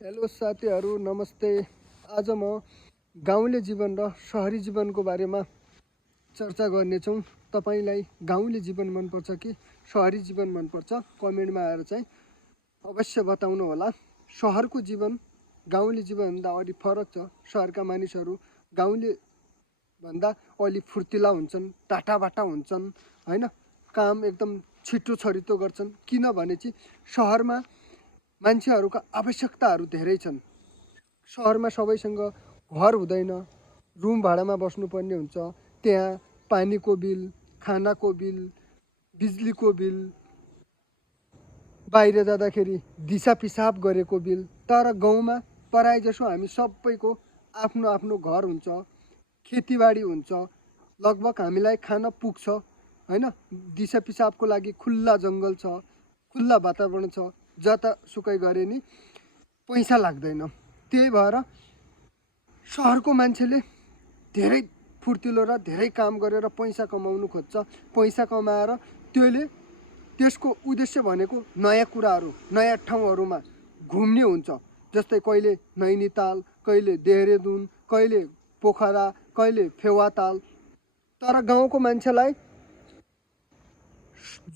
Hello साथीहरू, नमस्ते। आज म गाउँले जीवन र सहरी जीवनको बारेमा चर्चा गर्नेछौँ। तपाईँलाई गाउँले जीवन मनपर्छ कि सहरी जीवन मनपर्छ? कमेन्टमा आएर चाहिँ अवश्य बताउनु होला। सहरको जीवन गाउँले जीवनभन्दा अलि फरक छ। सहरका मानिसहरू गाउँले भन्दा अलि फुर्तिला हुन्छन्, टाटाबाटा हुन्छन्, होइन? काम एकदम छिटो छरितो गर्छन्। किनभने चाहिँ सहरमा मान्छेहरूका आवश्यकताहरू धेरै छन्। सहरमा सबैसँग घर हुँदैन, रुम भाडामा बस्नुपर्ने हुन्छ। त्यहाँ पानीको बिल, खानाको बिल, बिजुलीको बिल, बाहिर जाँदाखेरि दिसा पिसाब गरेको बिल। तर गाउँमा प्रायः जसो हामी सबैको आफ्नो आफ्नो घर हुन्छ, खेतीबाडी हुन्छ, लगभग हामीलाई खान पुग्छ, होइन? दिसा पिसाबको लागि खुल्ला जङ्गल छ, खुल्ला वातावरण छ। जतासुकै गरे नि पैसा लाग्दैन। त्यही भएर सहरको मान्छेले धेरै फुर्तिलो र धेरै काम गरेर पैसा कमाउनु खोज्छ। पैसा कमाएर त्यसको उद्देश्य भनेको नयाँ कुराहरू, नयाँ ठाउँहरूमा घुम्ने हुन्छ। जस्तै कहिले नैनीताल, कहिले देहरादुन, कहिले पोखरा, कहिले फेवाताल। तर गाउँको मान्छेलाई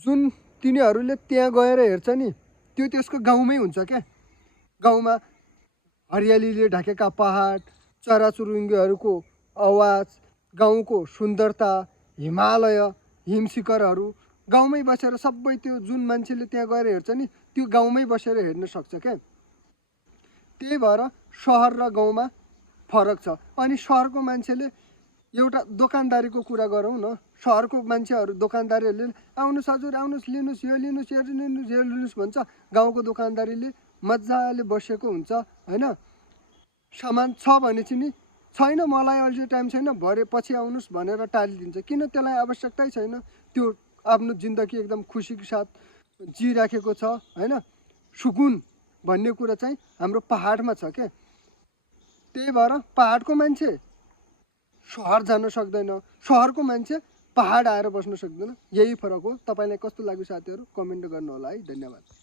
जुन तिनीहरूले त्यहाँ गएर हेर्छ नि, त्यो त्यसको गाउँमै हुन्छ क्या। गाउँमा हरियालीले ढाकेका पहाड, चराचुरुङ्गीहरूको आवाज, गाउँको सुन्दरता, हिमालय, हिमशिखरहरू गाउँमै बसेर सबै त्यो जुन मान्छेले त्यहाँ गएर हेर्छ नि, त्यो गाउँमै बसेर हेर्न सक्छ क्या। त्यही भएर सहर र गाउँमा फरक छ। अनि सहरको मान्छेले एउटा दोकानदारीको कुरा गरौँ न। सहरको मान्छेहरू दोकानदारीहरूले आउनुहोस् हजुर, आउनुहोस्, लिनुहोस्, यो लिनुहोस्, यो लिनुहोस्, यो लिनुहोस् भन्छ। गाउँको दोकानदारीले मजाले बसेको हुन्छ, होइन? सामान छ भने चाहिँ नि छैन, मलाई अहिले टाइम छैन, भरे पछि आउनुहोस् भनेर टालिदिन्छ। किन? त्यसलाई आवश्यकतै छैन। त्यो आफ्नो जिन्दगी एकदम खुसीको साथ जिइराखेको छ, होइन? सुकुन भन्ने कुरा चाहिँ हाम्रो पहाडमा छ क्या। त्यही भएर पहाडको मान्छे सहर जान सक्दैन, सहरको मान्छे पहाड आएर बस्न सक्दैन। यही फरक हो। तपाईँलाई कस्तो लाग्यो साथीहरू? कमेन्ट गर्नु होला है। धन्यवाद।